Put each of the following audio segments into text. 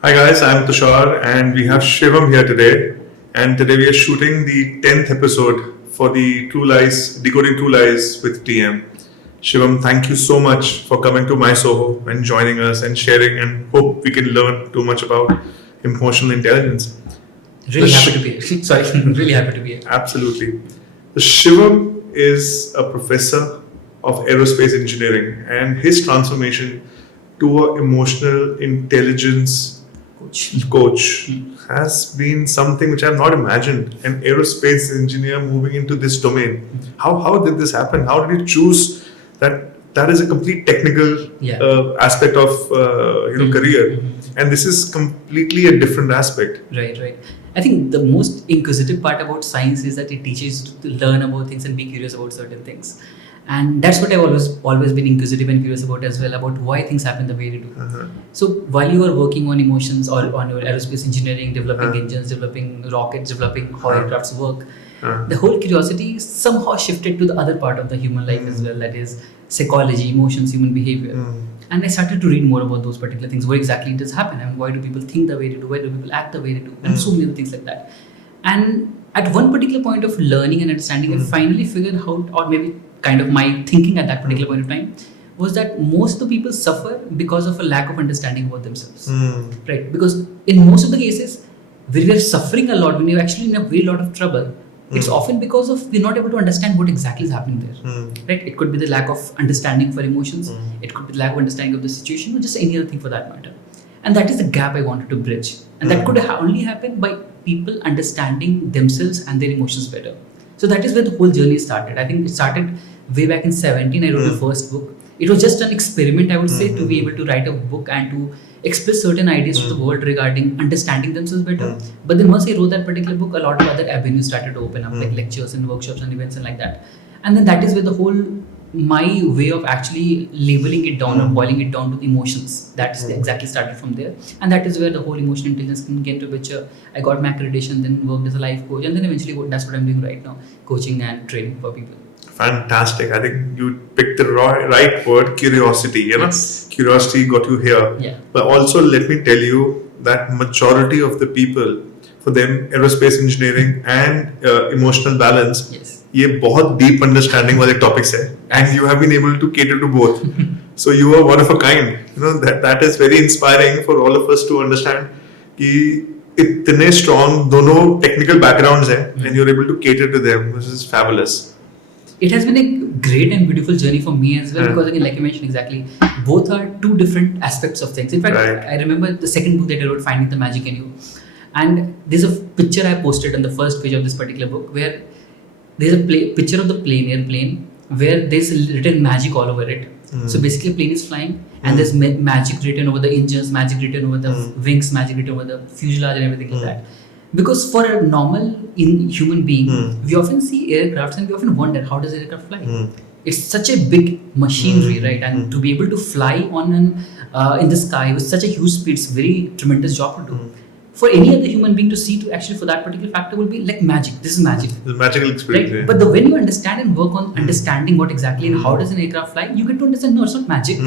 Hi guys, I'm Tushar and we have Shivam here today. And today we are shooting the 10th episode for the True Lies, Decoding True Lies with TM. Shivam, thank you so much for coming to my Soho and joining us and sharing, and hope we can learn too much about emotional intelligence. Really happy to be here. Sorry, really happy to be here. Absolutely. The Shivam is a professor of aerospace engineering, and his transformation to an emotional intelligence coach has been something which I've not imagined. An aerospace engineer moving into this domain. How did this happen? How did you choose that? That is a complete technical Yeah. aspect of career, and this is completely a different aspect. Right. I think the most inquisitive part about science is that it teaches you to learn about things and be curious about certain things. And that's what I've always been inquisitive and curious about as well, about why things happen the way they do. So while you are working on emotions or on your aerospace engineering, developing engines, developing rockets, developing how aircrafts work, the whole curiosity somehow shifted to the other part of the human life as well, that is psychology, emotions, human behavior. And I started to read more about those particular things. What exactly does happen, and why do people think the way they do? Why do people act the way they do? And so many other things like that. And at one particular point of learning and understanding, I finally figured out, or maybe kind of my thinking at that particular point of time, was that most of the people suffer because of a lack of understanding about themselves. Right? Because in most of the cases, when we are suffering a lot, when you're actually in a very lot of trouble, it's often because of we're not able to understand what exactly is happening there. Right? It could be the lack of understanding for emotions, it could be the lack of understanding of the situation, or just any other thing for that matter. And that is the gap I wanted to bridge. And that could only happen by people understanding themselves and their emotions better. So that is where the whole journey started. I think it started way back in 17. I wrote the first book. It was just an experiment, I would say, to be able to write a book and to express certain ideas to the world regarding understanding themselves better. But then once I wrote that particular book, a lot of other avenues started to open up, like lectures and workshops and events and like that. And then that is where the whole my way of actually labeling it down or boiling it down to emotions, that's exactly started from there. And that is where the whole emotional intelligence came into picture. I got my accreditation, then worked as a life coach, and then eventually that's what I'm doing right now, coaching and training for people. Fantastic. I think you picked the right word, curiosity. Yes. Curiosity got you here. Yeah. But also, let me tell you that majority of the people, for them, aerospace engineering and emotional balance, Yes. ये बहुत deep understanding वाले topics है, and you have been able to cater to both. So you are one of a kind. That is very inspiring for all of us to understand कि इतने strong दोनों technical backgrounds हैं, and you're able to cater to them, which is fabulous. It has been a great and beautiful journey for me as well, because again, like I mentioned exactly, both are two different aspects of things. In fact, I remember the second book that I wrote, Finding the Magic in You, and there's a picture I posted on the first page of this particular book where there's a picture of the airplane, where there's written magic all over it. So basically, a plane is flying, and there's magic written over the engines, magic written over the wings, magic written over the fuselage, and everything like that. Because for a normal human being, we often see aircrafts and we often wonder, how does an aircraft fly? It's such a big machinery, right? And to be able to fly on in the sky with such a huge speed, it's a very tremendous job to do. For any other human being to see, to actually for that particular factor, will be like magic. This is magic. It's a magical experience. Right? But when you understand and work on understanding what exactly and how does an aircraft fly, you get to understand, no, it's not magic.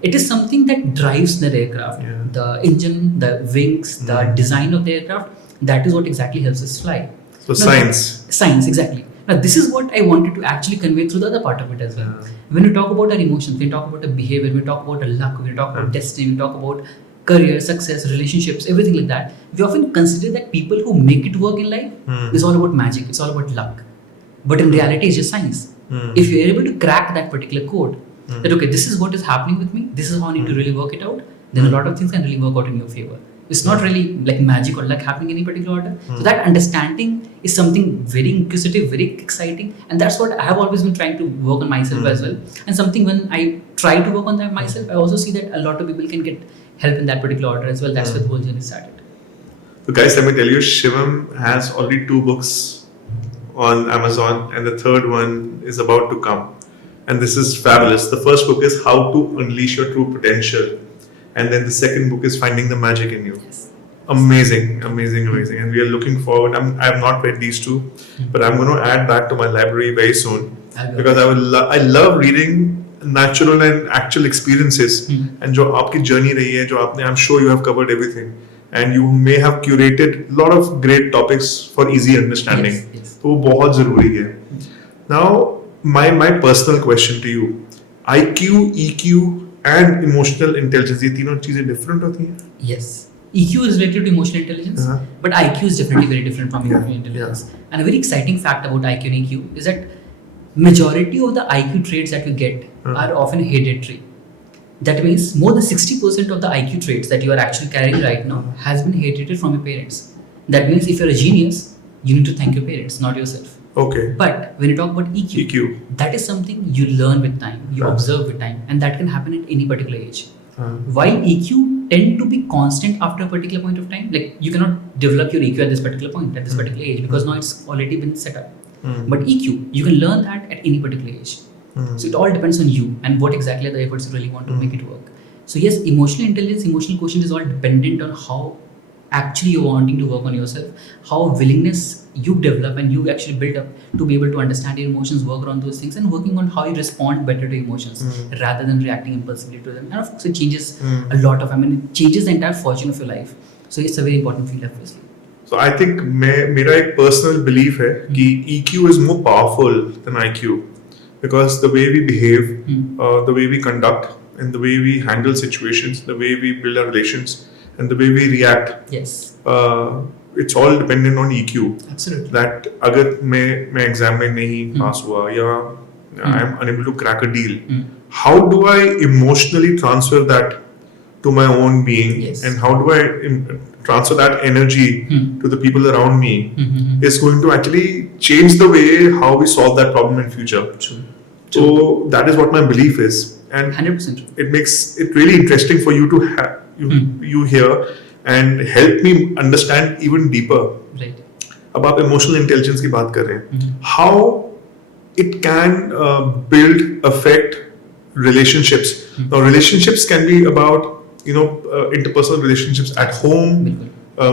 It is something that drives the aircraft. Yeah. The engine, the wings, the design of the aircraft, that is what exactly helps us fly. So science. Science, exactly. Now this is what I wanted to actually convey through the other part of it as well. When we talk about our emotions, when we talk about the behavior, when we talk about the luck, when we talk about destiny, when we talk about career, success, relationships, everything like that, we often consider that people who make it work in life is all about magic, it's all about luck. But in reality, it's just science. If you're able to crack that particular code, that okay, this is what is happening with me, this is how I need to really work it out, then a lot of things can really work out in your favor. It's not really like magic or luck happening in any particular order. So that understanding is something very inquisitive, very exciting, and that's what I have always been trying to work on myself as well. And something when I try to work on that myself, I also see that a lot of people can get help in that particular order as well. That's where the whole journey started. So guys, let me tell you, Shivam has already 2 books on Amazon, and the third one is about to come. And this is fabulous. The first book is How to Unleash Your True Potential, and then the second book is Finding the Magic in You. Yes. Amazing. And we are looking forward. I have not read these 2, but I'm going to add that to my library very soon, because I love reading natural and actual experiences and जो आपकी journey रही है, जो आपने, I'm sure you have covered everything and you may have curated a lot of great topics for easy understanding. Yes. तो वो बहुत ज़रूरी है. Now my personal question to you, IQ, EQ and emotional intelligence, ये तीनों चीजें different होती हैं? Yes. EQ is related to emotional intelligence, but IQ is definitely very different from emotional intelligence. And a very exciting fact about IQ and EQ is that majority of the IQ traits that we get are often hereditary. That means more than 60% of the IQ traits that you are actually carrying right now has been inherited from your parents. That means if you're a genius, you need to thank your parents, not yourself. Okay. But when you talk about EQ, that is something you learn with time, you observe with time, and that can happen at any particular age. While EQ tend to be constant after a particular point of time, like you cannot develop your EQ at this particular point, at this particular age, because now it's already been set up. But EQ, you can learn that at any particular age. So it all depends on you and what exactly are the efforts you really want to make it work. So yes, emotional intelligence, emotional quotient is all dependent on how actually you're wanting to work on yourself, how willingness you develop and you actually build up to be able to understand your emotions, work around those things, and working on how you respond better to emotions rather than reacting impulsively to them. And of course, it changes a lot of, it changes the entire fortune of your life. So it's a very important field, obviously. So I think मेरा एक personal belief है कि EQ is more powerful than IQ because the way we behave, the way we conduct, and the way we handle situations, the way we build our relations, and the way we react. Yes. It's all dependent on EQ. Absolutely. That अगर मैं exam में नहीं pass हुआ या I am unable to crack a deal, how do I emotionally transfer that to my own being? Yes. And how do I transfer that energy to the people around me is going to actually change the way how we solve that problem in future. True. So that is what my belief is, and 100% true. it makes it really interesting for you to have you here and help me understand even deeper. Right. अब आप emotional intelligence की बात कर रहे हैं, how it can build, affect relationships. Now relationships can be about interpersonal relationships at home,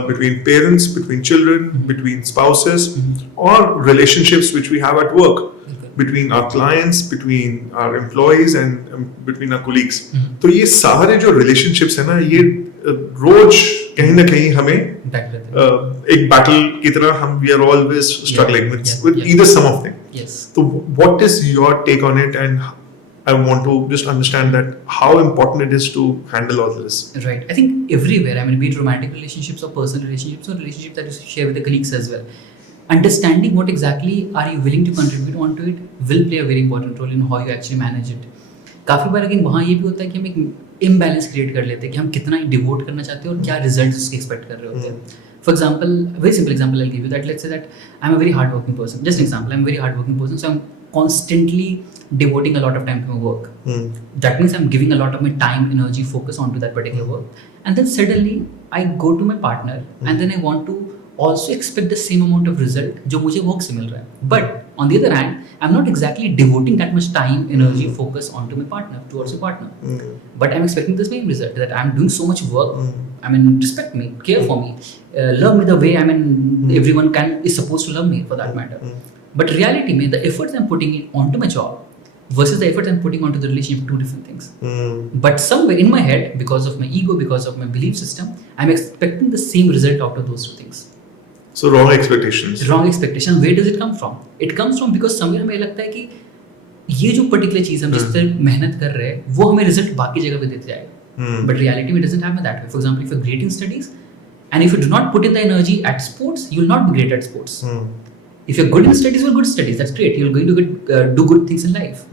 between parents, between children, between spouses, or relationships which we have at work, between our clients, between our employees, and between our colleagues. तो ये सारे जो relationships है ना, ये रोज कहीं ना कहीं हमें एक battle की तरह हम we are always struggling with either some of them. Yes. So what is your take on it, and I want to just understand that how important it is to handle all this. Right. I think everywhere, be it romantic relationships or personal relationships or relationships that you share with the colleagues as well. Understanding what exactly are you willing to contribute onto it will play a very important role in how you actually manage it. काफ़ी बार again वहाँ ये भी होता है कि हम एक इम्बैलेंस क्रिएट कर लेते हैं कि हम कितना ही डिवोट करना चाहते हैं और क्या रिजल्ट उसके एक्सपेक्ट कर रहे होते हैं. For example, very simple example I'll give you that let's say that I'm a very hardworking person. Just an example, I'm a very hardworking person, so I'm constantly devoting a lot of time to my work. That means I'm giving a lot of my time, energy, focus onto that particular work. And then suddenly I go to my partner and then I want to also expect the same amount of result जो मुझे work से मिल रहा है. But on the other hand, I'm not exactly devoting that much time, energy, focus onto my partner, towards my partner. But I'm expecting the same result, that I'm doing so much work. Respect me, care for me, love me the way everyone is supposed to love me for that matter. But reality में the efforts I'm putting onto my job versus the efforts I'm putting onto the relationship, two different things. But somewhere in my head, because of my ego, because of my belief system, I'm expecting the same result out of those two things. So wrong expectations. Wrong expectation. Where does it come from? It comes from because somewhere हमें लगता है कि ये जो particular चीज़ हम जिस तरह मेहनत कर रहे हैं वो हमें result बाकी जगह पे देते जाएगा. But reality it doesn't happen that way. For example, if you're great in studies and if you do not put in the energy at sports, you will not be great at sports. If you're good in studies, you're good in studies. That's great. You're going to do good things in life.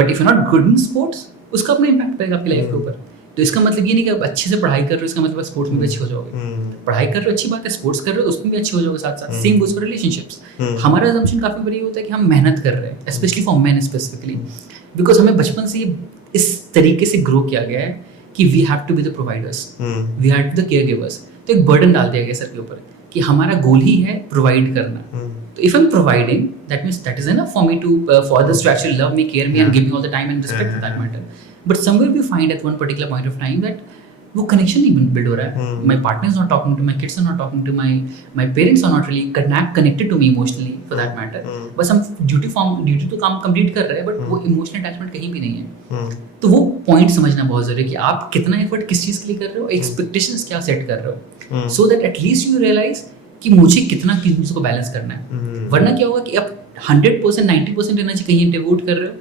But if you're not good in sports, उसका अपना impact पड़ेगा आपकी life के ऊपर. तो इसका मतलब ये नहीं कि आप अच्छे से पढ़ाई कर रहे हो, इसका मतलब स्पोर्ट्स में भी अच्छे हो जाओगे. पढ़ाई कर रहे हो अच्छी बात है, स्पोर्ट्स कर रहे हो उसमें भी अच्छे हो जाओगे साथ साथ. Same goes for relationships. हमारा assumption काफी बार ये होता है कि हम मेहनत कर रहे हैं, specially for main specifically, because हमें बचपन से इस तरीके से ग्रो किया गया है कि we have to be the providers, we have to the care givers. तो एक बर्डन डाल दिया गया सर के ऊपर कि हमारा गोल ही है प्रोवाइड करना. तो if I am providing, that means that is enough for me to for others to actually love me, care me and give me all the time and respect for that matter. But somewhere we find at one particular point of time that वो connection नहीं build हो रहा है. Hmm. My partner is not talking to my kids, are not talking to my parents, are not really connected to me emotionally for that matter. Hmm. बस हम duty तो काम complete कर रहे हैं बट वो इमोशनल अटैचमेंट कहीं भी नहीं है. Hmm. तो वो पॉइंट समझना बहुत जरूरी है कि आप कितना एफर्ट किस चीज़ के लिए कर रहे हो, एक्सपेक्टेशंस क्या सेट कर रहे हो, so that at least you realise कि मुझे कितना किस चीज़ को बैलेंस करना है. वरना क्या होगा कि आप 100% 90% एनर्जी कहीं डिवोट कर रहे हो,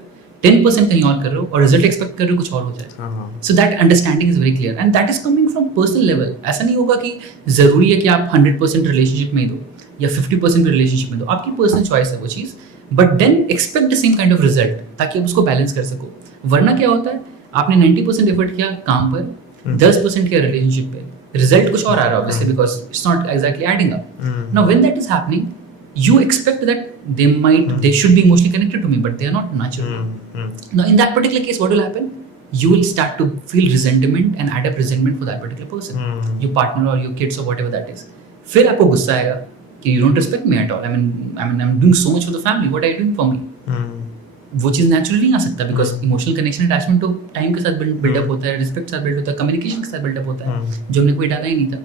10% कहीं और कर रहे हो और रिजल्ट एक्सपेक्ट कर रहे हो कुछ और हो जाए. सो that understanding is very clear and that is coming from personal level. ऐसा नहीं होगा कि ज़रूरी है कि आप 100% रिलेशनशिप में ही दो या 50% रिलेशनशिप में दो, आपकी पर्सनल चॉइस है वो चीज़, but then expect the same kind of result ताकि आप उसको बैलेंस कर सको. वरना क्या होता है, आपने 90% एफर्ट किया काम पर, 10% किया रिलेशनशिप पे, रिजल्ट कुछ और आ रहा है obviously because it's not exactly adding up. Now when that is happening, you expect that they should be emotionally connected to me, but they are not naturally. Now in that particular case, what will happen? You will start to feel resentment and add up resentment for that particular person, your partner or your kids or whatever that is. फिर आपको गुस्सा आएगा कि you don't respect me at all. I mean I'm doing so much for the family. What are you doing for me? वो चीज़ naturally नहीं आ सकता because emotional connection attachment तो time के साथ बिल्डअप होता है, रिस्पेक्ट के साथ बिल्ड होता है, कम्युनिकेशन के साथ बिल्डअप होता है, जो हमने कोई डाला ही नहीं था.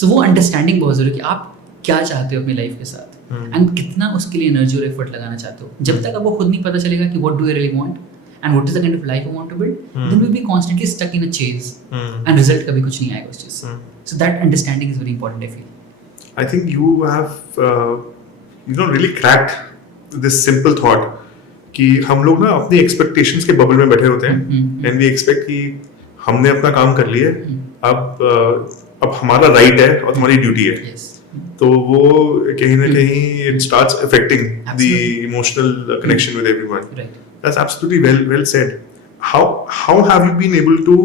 सो वो अंडरस्टैंडिंग बहुत जरूरी है कि आप क्या चाहते हो अपनी लाइफ के साथ एंड कितना उसके लिए एनर्जी और एफर्ट लगाना चाहते हो. जब तक आपको खुद नहीं पता चलेगा कि what do I really want and what is the kind of life I want to build, then we be constantly stuck in a chase and result कभी कुछ नहीं आएगा उस चीज से. So that understanding is very important I feel. I think you have really cracked this simple thought कि हम लोग ना अपनी expectations के bubble में बैठे होते हैं and we expect कि हमने अपना काम कर लिया, अब हमारा right है और तुम्हारी duty है. Yes. तो वो कहीं ना कहीं it starts affecting the emotional connection with everyone. Right. That's absolutely well said. How have you been able to?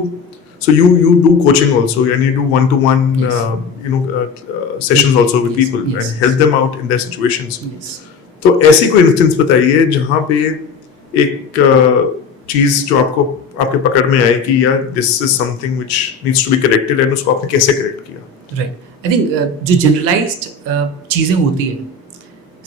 So you do coaching also, and you do one-to-one, sessions also with people Yes. and help them out in their situations. Yes. तो ऐसी कोई instance बताइए जहाँ पे एक चीज जो आपके पकड़ में आए कि यार this is something which needs to be corrected and उसको आपने कैसे करेक्ट किया. राइट. आई थिंक जो जनरलाइज्ड चीज़ें होती है,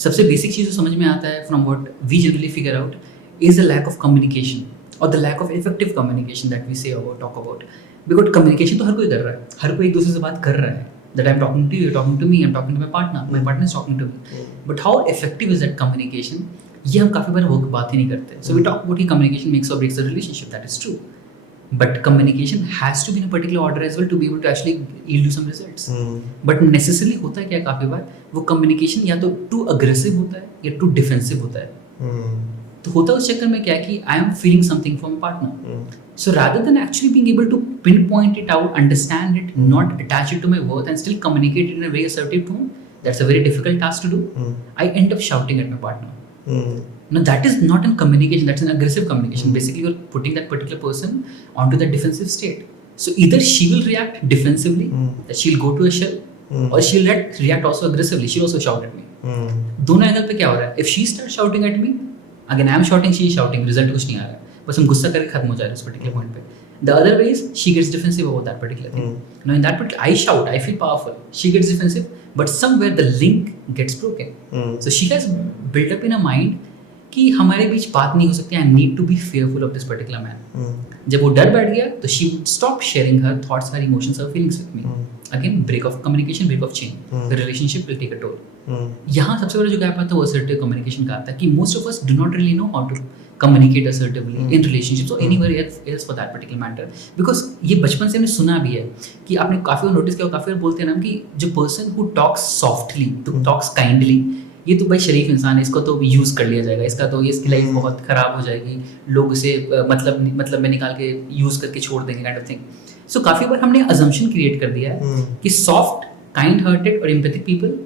सबसे बेसिक चीज़ जो समझ में आता है from what we generally figure out is the lack of communication और the lack of effective communication that we say about talk about. Because communication तो हर कोई कर रहा है, हर कोई एक दूसरे से बात कर रहा है. That I'm talking to you, you're talking to me, I'm talking to my partner is talking to me. But how effective is that communication? ये हम काफ़ी बार वो बात ही नहीं करते. So we talk about कि communication makes or breaks the relationship. That is true. But communication has to be in a particular order as well to be able to actually yield you some results. But necessarily होता है क्या काफ़ी बार वो communication या तो too aggressive होता है या too defensive होता है. तो होता उस चक्कर में क्या कि I am feeling something from a partner. So rather than actually being able to pinpoint it out, understand it, not attach it to my worth and still communicate it in a very assertive tone, that's a very difficult task to do. I end up shouting at my partner. Now that is not a communication, that's an aggressive communication. Basically you're putting that particular person onto that defensive state. So either she will react defensively, that she'll go to a shell, or she'll react also aggressively, she'll also shout at me. दोनों angle पे क्या हो रहा है? If she starts shouting at me, again I am shouting, she is shouting, result कुछ नहीं आ रहा है, बस हम गुस्सा करके खत्म हो जा रहे हैं उस पर्टिकुलर पॉइंट पे. The other way is she gets defensive about that particular thing. Now in that particular I shout, I feel powerful, she gets defensive, but somewhere the link gets broken. So she has built up in a mind कि हमारे बीच बात नहीं हो सकती, I need to be fearful of this particular man. जब वो डर बैठ गया तो she would stop sharing her thoughts, her emotions, her feelings with me. Again break of communication, break of chain, the relationship will take a toll. यहाँ सबसे बड़ा जो गैप आता है वो असर्टिव कम्युनिकेशन का आता है कि most of us do not really know how to communicate assertively in relationships or anywhere else for that particular matter. Because ये बचपन से हमने सुना भी है कि आपने काफ़ी बार नोटिस किया, काफ़ी बार बोलते हैं ना कि जो person who talks softly, who talks kindly, ये तो भाई शरीफ इंसान है, इसको तो यूज़ कर लिया जाएगा, इसका तो इसकी लाइफ बहुत ख़राब हो जाएगी, लोग इसे मतलब में निकाल के यूज़ करके छोड़ देंगे काइंड ऑफ थिंग. सो काफ़ी बार हमने assumption क्रिएट कर दिया है कि सॉफ्ट, काइंड हार्टेड और empathic people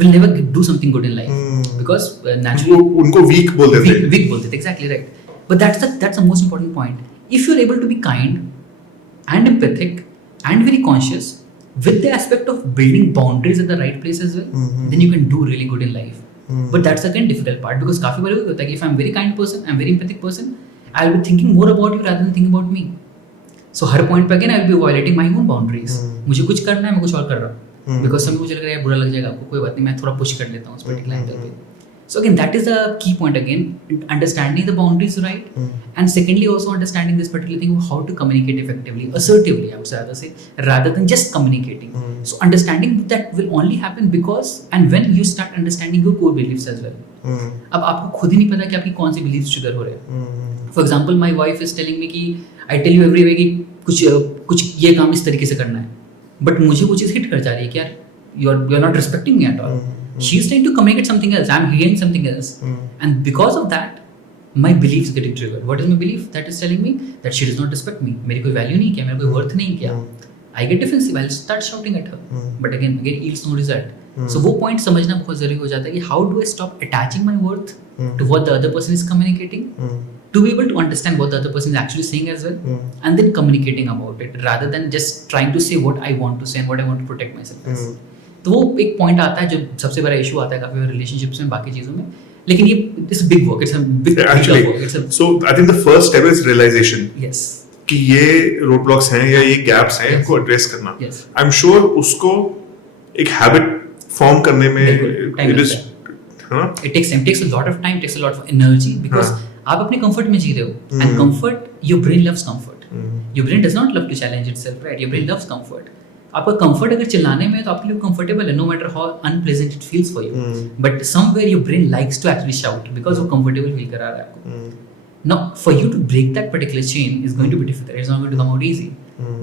will never do something good in life because naturally उनको weak बोल देते हैं. Weak बोलते थे, exactly right. But that's the most important point. If you're able to be kind and empathic and very conscious with the aspect of building boundaries at the right place as well, then you can do really good in life. But that's again difficult part because काफी बार होता है कि if I'm very kind person, I'm very empathic person, I'll be thinking more about you rather than thinking about me. So her point पे again I'll be violating my own boundaries. मुझे कुछ करना है, मैं कुछ और कर रहा हूँ. बिकॉज समय मुझे लग रहा है बुरा लग जाएगा आपको, कोई बात नहीं, मैं थोड़ा पुश कर लेता हूँ उस पर्टिकुलर एंगल पे. So again, that is the key point again, understanding the boundaries, right? And secondly, also understanding this particular thing of how to communicate effectively, assertively, I would rather say, rather than just communicating. So understanding that will only happen because and when you start understanding your core beliefs as well. अब आपको खुद ही नहीं पता कि आपकी कौन सी beliefs trigger हो रहे हैं. For example, my wife is telling me कि I tell you every way कि कुछ ये काम इस तरीके से करना है, but मुझे वो चीज़ hit कर जा रही है कि यार you're not respecting me at all. She's trying to communicate something else. I'm hearing something else. And because of that, my belief is getting triggered. What is my belief? That is telling me that she does not respect me. मेरी कोई value नहीं किया, मेरा कोई worth नहीं किया. I get defensive. I'll start shouting at her. But again yields no result. So वो point समझना बहुत ज़रूरी हो जाता है कि how do I stop attaching my worth to what the other person is communicating, to be able to understand what the other person is actually saying as well, and then communicating about it rather than just trying to say what I want to say and what I want to protect myself as. तो वो एक point आता है जो सबसे बड़ा issue आता है काफी बार रिलेशनशिप्स में, बाकी चीजों में. लेकिन ये it's big work, it's a big work. So I think the first step is realisation yes कि ये रोड ब्लॉक्स हैं या ये गैप्स हैं, इनको एड्रेस करना. Yes. आई एम श्योर उसको एक हैबिट फॉर्म करने में it is it takes a lot of time, takes a lot of energy, because आप अपने कंफर्ट में जी रहे हो. And comfort, your brain loves comfort. Your brain does not love to challenge itself, right? Your brain loves comfort. आपका comfort अगर चिल्लाने में है तो आपके लिए कंफर्टेबल है, no matter how unpleasant it feels for you. But somewhere your brain likes to actually shout because वो कंफर्टेबल फील करा रहा है आपको. Now, for you to break that particular chain is going to be difficult. It's not going to come out easy.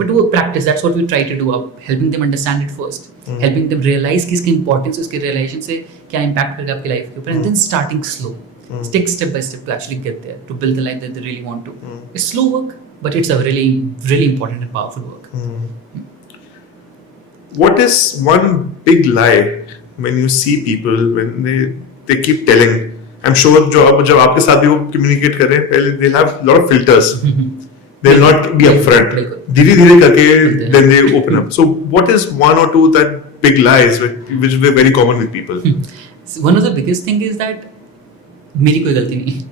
But वो practice, that's what we try to do. Helping them understand it first, helping them realize कि इसकी importance, उसके realization से क्या impact करेगा आपकी life के ऊपर, and then starting slow. Take step by step to actually get there, to build the life that they really want to. It's slow work, but it's a really, really important and powerful work. What is one big lie when you see people when they keep telling? I'm sure जब आपके साथ भी वो communicate कर रहे हैं, पहले they'll have lot of filters. They'll not be upfront. धीरे-धीरे करके then they open up. So what is one or two that big lies which were very common with people? One of the biggest thing is that मेरी कोई गलती नहीं है.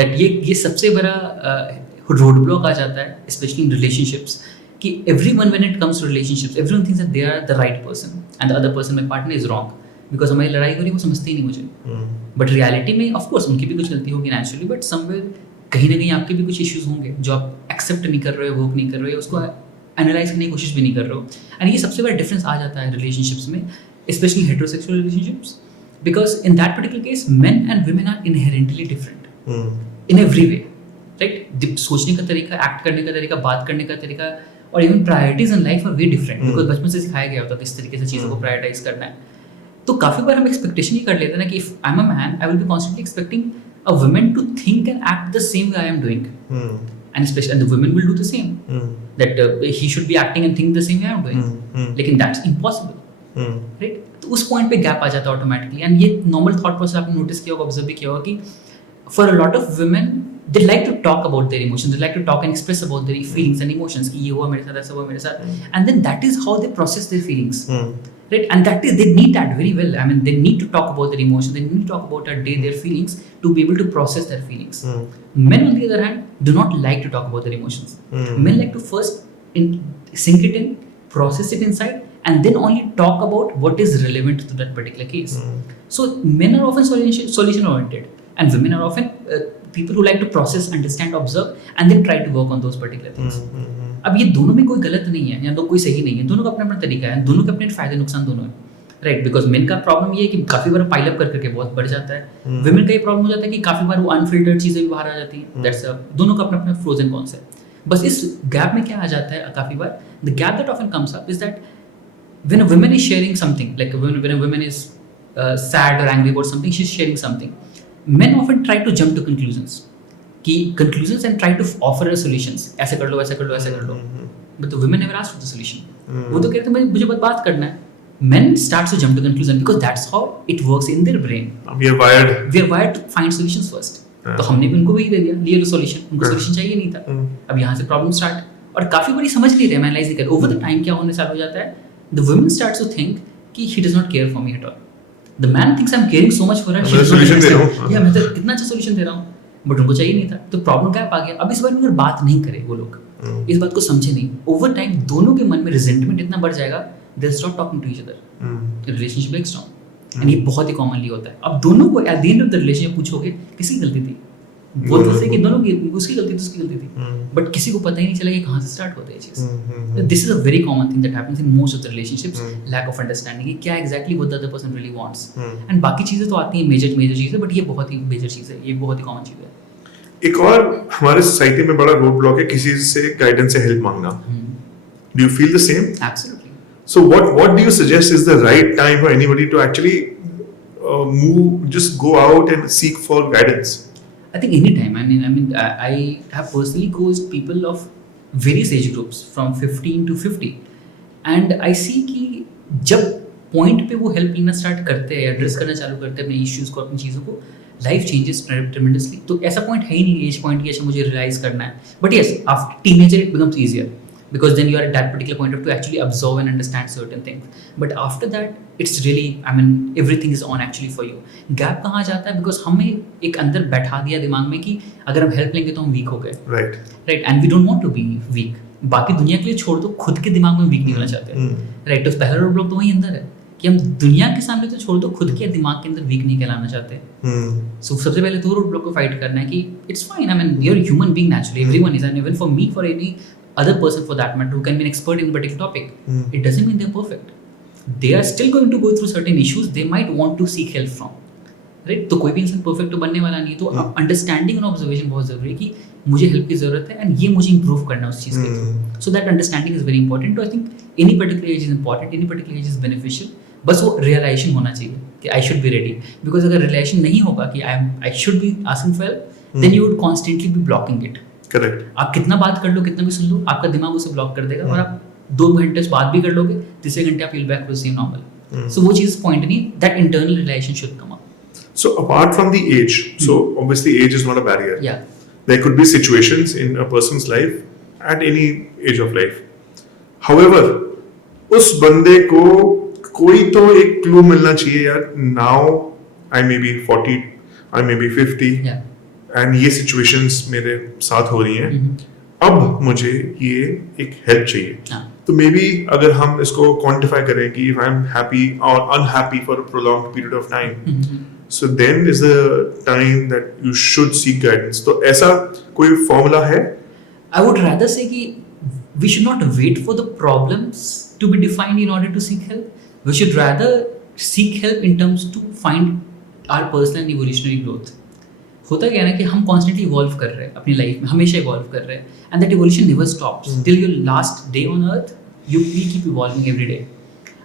That ये सबसे बड़ा road block आ जाता है, especially in relationships. कि everyone when it comes to relationships, everyone thinks that they are the right person and the other person, my partner, is wrong. Because हमारी लड़ाई हो रही है वो समझते ही नहीं मुझे. बट रियलिटी में ऑफ कोर्स उनकी भी कुछ गलती होगी नेचुरली, बट समवेयर कहीं ना कहीं आपके भी कुछ इश्यूज होंगे जो आप एक्सेप्ट नहीं कर रहे हो, वर्क नहीं कर रहे हो, उसको एनालाइज करने की कोशिश भी नहीं कर रहे हो. एंड ये सबसे बड़ा डिफरेंस आ जाता है रिलेशनशिप्स में, specially heterosexual relationships, because in that particular case men and women are inherently different in every way, right? सोचने का तरीका, एक्ट करने का तरीका, बात करने का तरीका, और even priorities in life are very different, because बचपन से सिखाया गया होता है इस तरीके से चीज़ों को प्रायोरिटाइज करना है. तो काफी बार हम एक्सपेक्टेशन ही कर लेते हैं ना कि if I am a man I will be constantly expecting a woman to think and act the same way I am doing, and specially the woman will do the same, that he should be acting and think the same way I am doing. लेकिन that's impossible, right? तो उस point पे gap आ जाता है automatically. And ये normal thought process आपने notice किया होगा, ऑब्जर्व भी किया होगा कि for a lot of women they like to talk about their emotions, they like to talk and express about their feelings and emotions कि ये हुआ मेरे साथ, ऐसा हुआ मेरे साथ, and then that is how they process their feelings, right? And that is, they need that very well. I mean, they need to talk about their emotions, they need to talk about their feelings to be able to process their feelings. Men on the other hand do not like to talk about their emotions. Men like to first sink it in, process it inside, and then only talk about what is relevant to that particular case. So men are often solution oriented, and women are often people who like to process, understand, observe, and then try to work on those particular things. अब ये दोनों में कोई गलत नहीं है या तो कोई सही नहीं है, दोनों का अपना अपना तरीका है, दोनों के अपने फायदे नुकसान दोनों है, राइट? बिकॉज मेन का प्रॉब्लम ये है कि काफी बार पाइल अप कर करके बहुत बढ़ जाता है. वुमेन का ये प्रॉब्लम हो जाता है कि काफी बार वो अनफिल्टर्ड चीजें भी बाहर आ जाती हैं. दैट्स दोनों का अपना अपना प्रोज एंड कॉन्स है. बस इस गैप में क्या आ जाता है काफी बार, the gap that often comes up is that when a woman is sharing something, like when a woman is sad or angry about something, she is sharing something. Men often try to jump to conclusions, कि conclusions and try to offer her solutions. ऐसे कर लो, ऐसे कर लो, ऐसे कर लो. But the women never ask for the solution. वो तो कहते हैं मुझे बस बात करना है. Men starts to jump to conclusion because that's how it works in their brain. We are wired to find solutions first. तो हमने भी उनको वही दे दिया, लिए solution. उनको solution चाहिए नहीं था. अब यहाँ से problem start. और काफी बड़ी समझ नहीं रहे, एनालाइज नहीं कर. Over the time क्या होने चालू हो जाता है? The woman starts to think कि he does not care for me at all. The man thinks I'm caring so much for her. मैं solution दे रहा हूँ. Yeah, मैं तो कितना अच्छा solution दे रहा हूँ. बट उनको चाहिए नहीं था, तो प्रॉब्लम क्या आ गया. अब इस बारे में अगर बात नहीं करे वो लोग, इस बात को समझे नहीं, ओवर टाइम दोनों के मन में रिजेंटमेंट इतना बढ़ जाएगा, they'll stop talking to each other. The relationship breaks down. And ये बहुत ही कॉमनली होता है. अब दोनों को at the end of the relationship पूछोगे किसी की गलती थी, बोलते थे कि दोनों की, उसकी गलती थी उसकी गलती थी, बट किसी को पता ही नहीं चला कि कहाँ से स्टार्ट होता है ये चीज़. This is a very common thing that happens in most of the relationships, lack of understanding कि क्या exactly what the other person really wants. And बाकी चीज़ें तो आती हैं मेजर चीज़ें, बट ये बहुत ही मेजर चीज़ है, ये बहुत ही कॉमन चीज़ है. एक और हमारे सोसाइटी में बड़ा रोड ब्लॉक है किसी से गाइडेंस से हेल्प मांगना. Do you feel the same? Absolutely. So what do you suggest is the right time for anybody to actually just go out and seek for guidance? I think any time. I have personally coached people of various age groups from 15 to 50, and I see कि जब point पे वो help लेना start करते हैं, address करना चालू करते हैं अपने इश्यूज को, अपनी चीज़ों को, लाइफ चेंजेस ट्रेमेंडसली. तो ऐसा पॉइंट है ही नहीं एज पॉइंट की अच्छा मुझे रियलाइज करना है. But yes, after teenager it becomes easier because then you are at that particular point of to actually absorb and understand certain things. But after that it's really, everything is on actually for you. Gap कहाँ जाता है? because हमें एक अंदर बैठा दिया दिमाग में कि अगर हम हेल्प लेंगे तो हम वीक हो गए. Right. And we don't want to be weak. बाकी दुनिया के लिए छोड़ दो, खुद के दिमाग में वीक नहीं होना चाहते हैं. राइट. तो पहला रोड ब्लॉक तो वही अंदर है कि हम दुनिया के सामने तो छोड़ दो, खुद के दिमाग के अंदर वीक नहीं कहलाना चाहते. सो सबसे पहले तो रोड ब्लॉक को फाइट करना है कि it's fine, you are human being naturally, everyone is, and even for me, for any other person for that matter who can be an expert in a particular topic, it doesn't mean they're perfect. They are still going to go through certain issues they might want to seek help from. Right? तो कोई भी इंसान perfect तो बनने वाला नहीं है. तो अंडरस्टैंडिंग एंड ऑब्जर्वेशन बहुत जरूरी है कि मुझे हेल्प की जरूरत है एंड ये मुझे इंप्रूव करना है उस चीज़ के through. So that understanding is very important. तो I think any particular age is important, any particular age is beneficial. बस वो रियलाइजेशन होना चाहिए कि I should be ready. Because अगर रियलाइजेशन नहीं होगा कि I should be asking for help, then you would constantly be blocking it. Correct. आप कितना बात कर लो, कितना भी सुन लो, आपका दिमाग उसे ब्लॉक कर देगा. और आप 2 घंटे से बात भी कर लोगे, तीसरे घंटे आप will back to same normal. So वो चीज पॉइंट नहीं, that internal relation should come up. So apart from the age, so obviously age is not a barrier. Yeah. There could be situations in a person's life at any age of life. However, उस बंदे को कोई तो एक clue मिलना चाहिए यार. Now I may be 40, I may be 50. Yeah. And ये सिचुएशंस मेरे साथ हो रही हैं. अब मुझे ये एक हेल्प चाहिए. तो मे बी अगर हम इसको क्वांटिफाई करें कि इफ आई एम हैप्पी और unhappy for a prolonged period of time, so then is the time that you should seek guidance. तो ऐसा कोई फॉर्मूला है? आई वुड रादर से कि we should not wait for the problems to be defined in order to seek help. We should rather seek help in terms to find our personal evolutionary growth. होता क्या है ना कि हम constantly evolve कर रहे हैं अपनी लाइफ में, हमेशा इवॉल्व कर रहे हैं, and that evolution never stops till your last day on earth. You will keep evolving every day.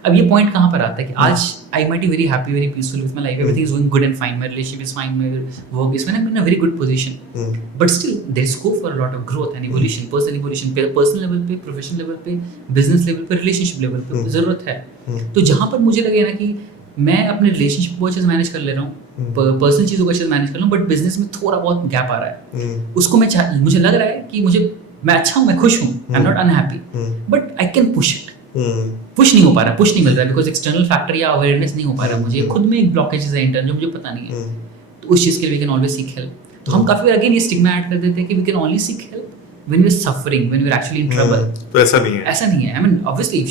अब ये पॉइंट कहाँ पर आता है कि आज I might be very happy, very peaceful with my life, everything is going good and fine, my relationship is fine, my work is fine, I am in a very good position. But still there is scope for a lot of growth and evolution, personal level पे, professional level पे, business level पे, relationship level पे जरूरत है. तो जहाँ पर मुझे लगे ना कि मैं अपने रिलेशनशिप को अच्छे से मैनेज कर ले रहा हूँ, पर्सनल चीज़ों को अच्छे से मैनेज कर रहा हूँ, बट बिजनेस में थोड़ा बहुत गैप आ रहा है, उसको मुझे लग रहा है कि मैं अच्छा हूँ, मैं खुश हूँ, आई am not unhappy, but I can push it. Push नहीं हो पा रहा, पुश नहीं मिल रहा, बिकॉज एक्सटर्नल फैक्टर या अवेयरनेस नहीं हो पा रहा. मुझे खुद में एक ब्लॉकेज है इंटरनल जो मुझे पता नहीं है. तो उस चीज़ के लिए we can always seek help. तो हम काफ़ी बार अगेन ये स्टिग्मा ऐड कर देते हैं कि we can only seek help when we're suffering, when we're actually in trouble. तो ऐसा नहीं है. ऐसा नहीं है. Obviously if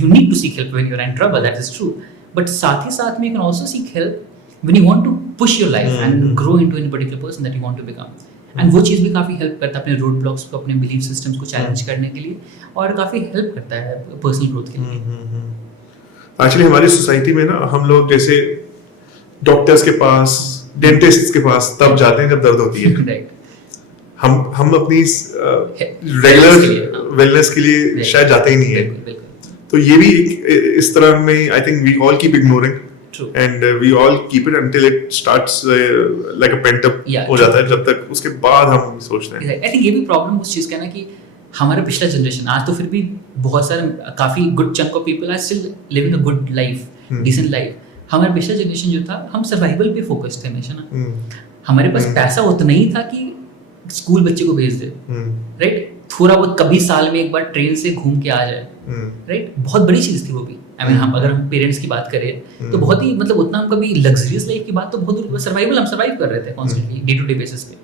you need to seek help when you're in trouble, that is true. But साथ ही साथ में you can also seek help when you want to push your life and grow into any particular person that you want to become. And वो चीज़ भी काफ़ी help करता है अपने road blocks को, अपने बिलीफ सिस्टम्स को चैलेंज करने के लिए, और काफ़ी हेल्प करता है पर्सनल ग्रोथ के लिए. एक्चुअली हमारी सोसाइटी में ना हम लोग जैसे डॉक्टर्स के पास, डेंटिस्ट के पास तब जाते हैं जब दर्द होती है. राइट. हम अपनी रेगुलर वेलनेस के लिए शायद जाते ही नहीं है. तो ये भी इस तरह में I think we all keep ignoring and we all keep it until it starts like a pent up हो जाता है, जब तक उसके बाद हम सोचते हैं. आई थिंक ये भी प्रॉब्लम उस चीज़ का ना कि हमारा पिछला जनरेशन, आज तो फिर भी बहुत सारे काफ़ी good chunk of people are still living a good life, decent life. हमारा पिछला जनरेशन जो था, हम सर्वाइवल पे फोकस थे हमेशा ना. हमारे पास पैसा उतना ही था कि स्कूल बच्चे को भेज दे, राइट. थोड़ा बहुत कभी साल में एक बार ट्रेन से घूम के आ जाए, राइट. बहुत बड़ी चीज़ थी वो भी. हम अगर हम पेरेंट्स की बात करें तो बहुत ही उतना हम कभी लग्जरियस लाइफ की बात तो बहुत सर्वाइवल, हम सर्वाइव कर रहे थे constantly day to day basis पे.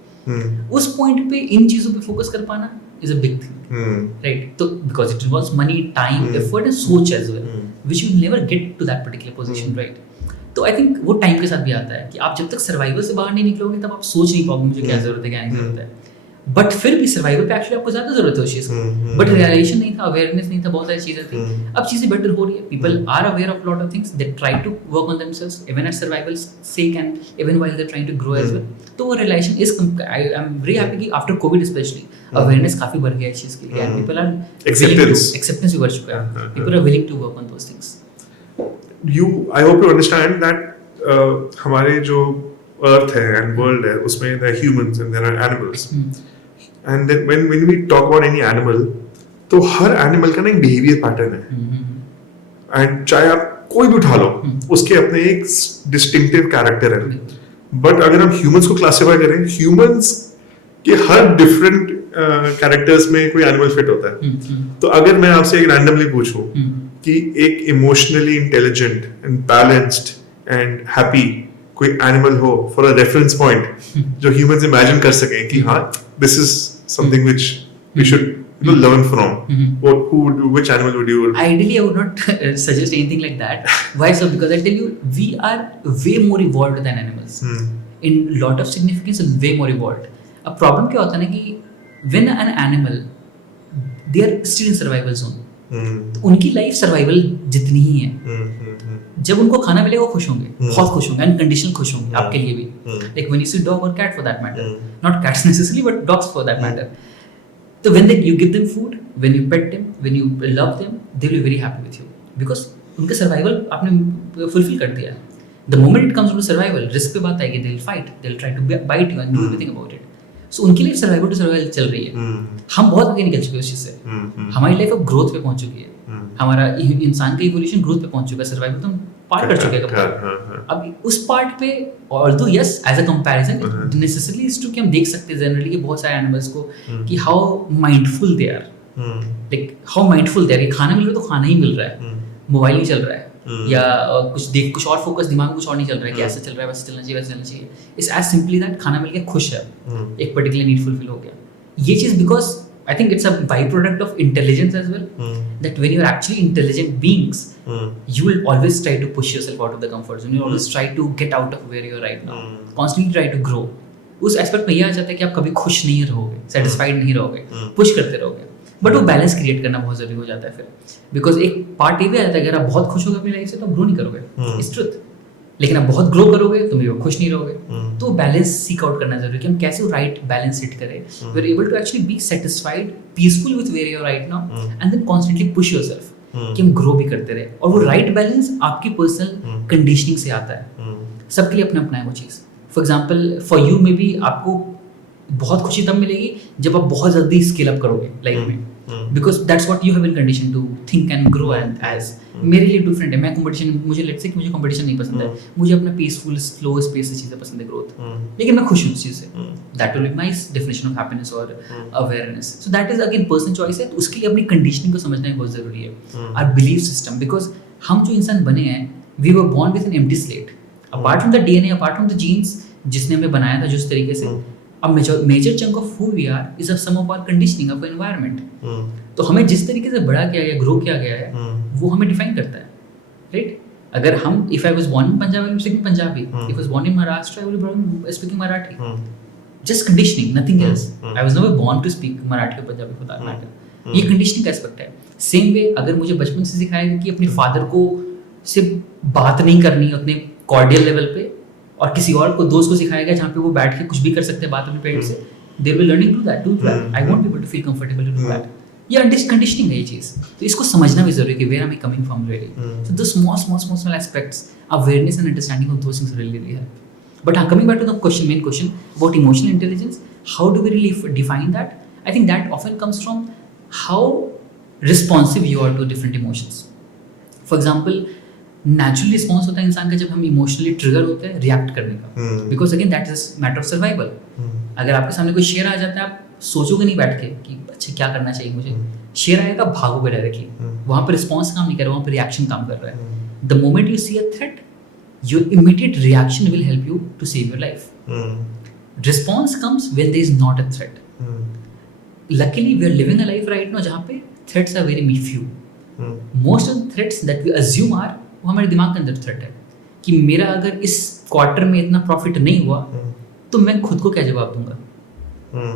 उस पॉइंट पे इन चीज़ों पे फोकस कर पाना is a big thing, right. तो because it involves money, time, effort and सोच as well, which you never get to that particular position, right. तो आई थिंक वो टाइम के साथ भी आता है कि आप जब तक सर्वाइवल से बाहर नहीं निकलोगे तब आप सोच नहीं पाओगे मुझे क्या जरूरत है क्या नहीं जरूरत है। बट फिर भी सर्वाइवल पे एक्चुअली आपको ज्यादा जरूरत है उस चीज की, बट रियलाइजेशन नहीं था, अवेयरनेस नहीं था, बहुत सारी चीजें थी। अब चीजें बेटर हो रही है, people are aware of lot of things, they try to work on themselves even at survival sake and even while they are trying to grow as well. तो वो realisation is I am very happy कि after Covid specially awareness काफी बढ़ गया है इस चीज के लिए एंड पीपल आर एक्सेप्टेंस भी बढ़ चुका है, people are willing to work on those things. I hope you understand that हमारे जो अर्थ है एंड वर्ल्ड है उसमें there are humans and there are animals. And then when we talk about any animal, तो हर एनिमल का ना एक behaviour pattern है एंड चाहे आप कोई भी उठा लो उसके अपने एक डिस्टिंक्टिव कैरेक्टर है। बट अगर हम ह्यूमंस को क्लासिफाई करें, ह्यूमंस के हर डिफरेंट कैरेक्टर्स में कोई एनिमल फिट होता है। तो अगर मैं आपसे एक रैंडमली पूछूं कि एक emotionally intelligent and balanced and happy कोई एनिमल हो फॉर अ रेफरेंस पॉइंट जो ह्यूमंस इमेजिन कर सकें कि हाँ this is something which we should learn from. Which animal would you? Ideally, I would not suggest anything like that. Why so? Because I tell you, we are way more evolved than animals. In lot of significance, way more evolved. A problem क्या होता है ना कि when an animal, they are still in survival zone. तो उनकी life survival जितनी ही है। जब उनको खाना मिलेगा वो खुश होंगे, बहुत खुश होंगे, अनकंडीशनल खुश होंगे, आपके लिए भी। Like when you see dog और cat for that matter, not cats necessarily but dogs for that matter. तो when you give them food, when you pet them, when you love them, they will be very happy with you because उनका survival आपने fulfil कर दिया है। The moment it comes to survival, risk पे बात आएगी, they will fight, they will try to bite you and do everything about it. So उनकी life survival to survival चल रही है। हम बहुत आगे निकल चुके हैं उस चीज से। हमारी लाइफ अब ग्रोथ पे पहुंच चुकी है। हमारा इंसान का इवोल्यूशन ग्रोथ पे पहुंच चुका है, सर्वाइवल तो हम पार कर चुके हैं। अब उस पार्ट पे although yes as a comparison necessarily is true कि हम देख सकते हैं जनरली कि बहुत सारे एनिमल्स को कि how mindful they are, like how mindful they are. खाना मिल रहा है तो खाना ही मिल रहा है, मोबाइल नहीं चल रहा है या कुछ और फोकस दिमाग में कुछ और नहीं चल रहा है कि ऐसा चल रहा है वैसे चलना चाहिए वैसे चलना चाहिए। इट्स एज सिंपली दैट खाना मिल गया, खुश है, एक पर्टिकुलर नीड फुलफिल हो गया। ये चीज because I think it's a byproduct of intelligence as well. That when you're actually intelligent beings, you will always try to push yourself out of the comfort zone. You always try to get out of where you're right now. Constantly try to grow. उस aspect में ये आ जाता है कि आप कभी खुश नहीं रहोगे, सेटिस्फाइड नहीं रहोगे, पुश करते रहोगे। बट वो बैलेंस क्रिएट करना बहुत जरूरी हो जाता है फिर, बिकॉज एक पार्ट ये भी आ जाता है अगर आप बहुत खुश होगे अपनी लाइफ से तो आप ग्रो नहीं करोगे, इट्स ट्रुथ। लेकिन आप बहुत ग्रो करोगे तो भी खुश नहीं रहोगे। तो बैलेंस सीक आउट करना जरूरी है कि हम कैसे राइट बैलेंस सेट करें, we are able to actually be satisfied, peaceful with where you are right now and then constantly push yourself कि हम ग्रो भी करते रहे। और वो राइट बैलेंस आपकी पर्सनल कंडीशनिंग से आता है। सबके लिए अपना अपना है वो चीज़। For example for you may be आपको बहुत खुशी तब मिलेगी जब आप बहुत जल्दी स्केल अप करोगे लाइफ में, because that's what you have been condition to think and grow and age. मेरे लिए डिफरेंट है, मैं कंपटीशन, मुझे लेट्स से कि मुझे कंपटीशन नहीं पसंद है, मुझे अपना पीसफुल स्लो स्पेस से चीज़ें पसंद है, ग्रोथ। लेकिन मैं खुश हूँ उस चीज़ से, that will be my definition of happiness और awareness. So that is again personal choice है। तो उसके लिए अपनी कंडीशनिंग को समझना बहुत जरूरी है, आवर बिलीफ सिस्टम। बिकॉज हम जो इंसान बने हैं, we were born with an empty slate, apart from the DNA, apart from the genes जिसने हमें बनाया था जिस तरीके से, a major chunk of who we are is a sum of our conditioning of environment. तो हमें जिस तरीके से बड़ा किया गया, ग्रो किया गया है, वो हमें डिफाइन करता है, राइट? अगर हम, if I was born in Punjab, I will speak Punjabi. If I was born in Maharashtra, I will be speaking Marathi. Just conditioning, nothing else. I was never born to speak Marathi or Punjabi for that matter. ये conditioning का aspect है। Same way अगर मुझे बचपन से सिखाया गया कि अपने फादर को सिर्फ बात नहीं करनी उतने कॉर्डियल लेवल पे, और किसी और को दोस्त को सिखाया गया जहाँ पे वो बैठ के कुछ भी कर सकते हैं बात अपने पेरेंट्स से, they will learning to that, do that, I want people to feel comfortable to do that. ये कंडीशनिंग है ये चीज़। तो इसको समझना भी जरूरी है कि where am I coming from really. So the small aspects, awareness and understanding of those things really help. But coming back to the question, main question about emotional intelligence, how do we really define that? I think that often comes from how responsive you are to different emotions. For example, natural response होता है इंसान का जब हम emotionally trigger होते हैं react करने का, because again that is matter of survival. अगर आपके सामने कोई शेर आ जाता है, आप सोचोगे नहीं बैठ के कि अच्छा क्या करना चाहिए मुझे, शेर आएगा भागोगे डायरेक्टली, वहाँ पर रिस्पॉन्स काम नहीं कर रहा, वहाँ पर रिएक्शन काम कर रहा है। The moment you see a threat, your immediate reaction will help you to save your life. Response comes when there is not a threat. Luckily, we are living a life right now जहाँ पे threats are very few. Most of the threats that we assume are वो हमारे दिमाग के अंदर threat है कि मेरा अगर इस क्वार्टर में इतना प्रॉफिट नहीं हुआ तो मैं खुद को क्या जवाब दूंगा?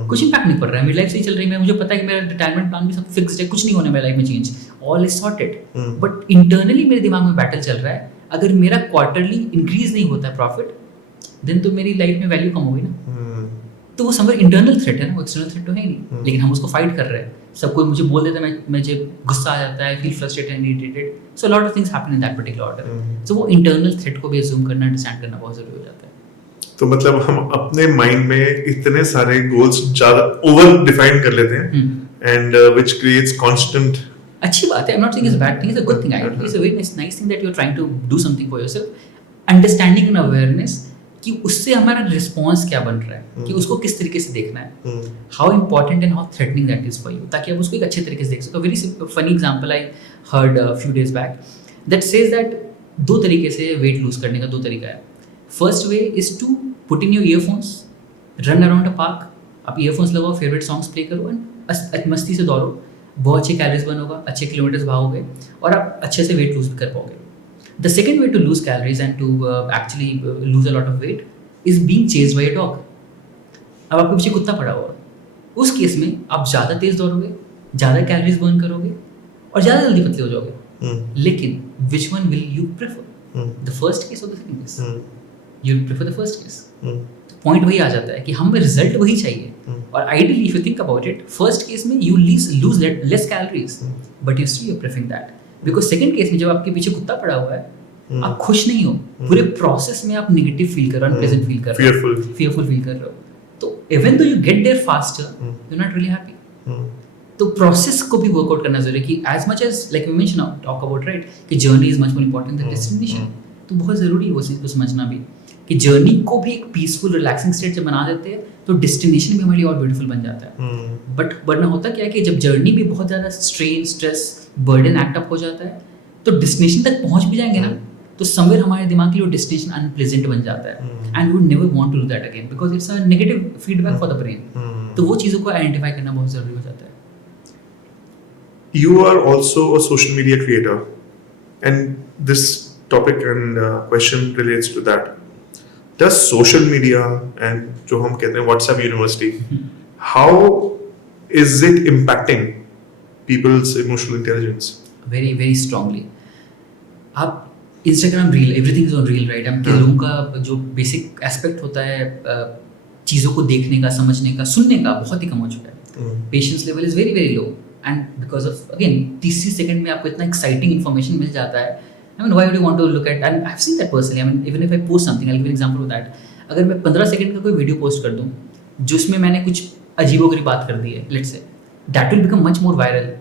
कुछ इम्पैक्ट नहीं पड़ रहा है, मेरी लाइफ सही चल रही है, मुझे पता है कि मेरा रिटायरमेंट प्लान भी सब फिक्स्ड है, कुछ नहीं होने मेरी लाइफ में change, all is sorted. But internally मेरे दिमाग में बैटल चल रहा है, अगर मेरा क्वार्टरली इंक्रीज नहीं होता है प्रॉफिट, देन तो मेरी लाइफ में वैल्यू कम होगी ना। तो वो समवेयर इंटरनल थ्रेट है ना, वो एक्सटर्नल थ्रेट तो है नहीं, लेकिन हम उसको फाइट कर रहे हैं। सब कोई मुझे बोल देता है, मुझे गुस्सा आ जाता है, feel frustrated and irritated, so lot of things happen in that particular order. So वो इंटरनल थ्रेट को भी अज्यूम करना, अंडरस्टैंड करना बहुत जरूरी हो जाता है। तो मतलब हम अपने माइंड में इतने सारे गोल्स ज्यादा ओवर डिफाइन कर लेते हैं एंड व्हिच क्रिएट्स कांस्टेंट। अच्छी बात है, I am not saying it's bad thing, it's a good thing, it's a very nice thing that you are trying to do something for yourself, understanding and awareness कि उससे हमारा response क्या बन रहा है, कि उसको किस तरीके से देखना है, how important and how threatening that is for you, ताकि आप उसको एक अच्छे तरीके से देख सको। Very funny example I heard few days back that says that दो तरीके से वेट लूज करने का दो तरीका है। First way is to put in your earphones, run around a park, आप ईयरफोन्स लगाओ, फेवरेट सॉन्ग्स प्ले करो एंड मस्ती से दौड़ो, बहुत अच्छे कैलोरीज बर्न होगा, अच्छे किलोमीटर्स भागोगे और आप अच्छे से वेट लूज भी कर पाओगे। The second way to lose calories and to actually lose a lot of weight is being chased by a dog. अब आपके पीछे कुत्ता पड़ा हुआ, उस केस में आप ज़्यादा तेज दौड़ोगे, ज़्यादा कैलोरीज बर्न करोगे और ज़्यादा जल्दी पतले हो जाओगे। लेकिन which one will you prefer, the first case और the second case? You will prefer the first case. Point वही आ जाता है कि हमें रिजल्ट वही चाहिए, और ideally if you think about it, first case में you lose less calories but you still you are preferring that, because second case में जब आपके पीछे कुत्ता पड़ा हुआ है, आप खुश नहीं हो, पूरे प्रोसेस में आप नेगेटिव फील कर रहे हो, अनप्लेजेंट फील कर रहे हो, fearful फील कर रहे हो, तो even though you get there faster, you are not really happy. तो प्रोसेस को भी वर्कआउट करना जरूरी है कि as much as like we mention talk about right कि journey is much more important than destination. तो बहुत जरूरी है वो चीज़ को समझना भी कि जर्नी को भी एक पीसफुल रिलैक्सिंग स्टेट जब बना देते हैं तो डेस्टिनेशन भी हमारे लिए और ब्यूटीफुल बन जाता है। बट वरना होता क्या है कि जब जर्नी भी बहुत ज़्यादा strain, stress, burden act up हो जाता है, तो डेस्टिनेशन तक पहुंच भी जाएंगे ना, तो समवेयर हमारे दिमाग के लिए डेस्टिनेशन अनप्लेजेंट बन जाता है and we would never want to do that again because it's a negative feedback for the brain. तो वो चीज़ों को आइडेंटिफाई करना बहुत जरूरी हो जाता है। You are also a social media creator, and this topic and question relates to that. Does social media and जो हम कहते हैं WhatsApp University, how is it impacting people's emotional intelligence? Very very strongly. आप Instagram reel, everything is on reel right. हम के लोगों का जो बेसिक एस्पेक्ट होता है चीज़ों को देखने का, समझने का, सुनने का बहुत ही कम हो चुका है। Patience level is very very low and because of again 30 second में आपको इतना एक्साइटिंग इन्फॉर्मेशन मिल जाता है। I mean why would you want to look at, and I have seen that personally, I mean even if I post something, I will give an example of that. अगर मैं 15 second का कोई video post कर दूं जिसमें मैंने कुछ अजीबोगरीब बात कर दी है, let's say, that will become much more viral,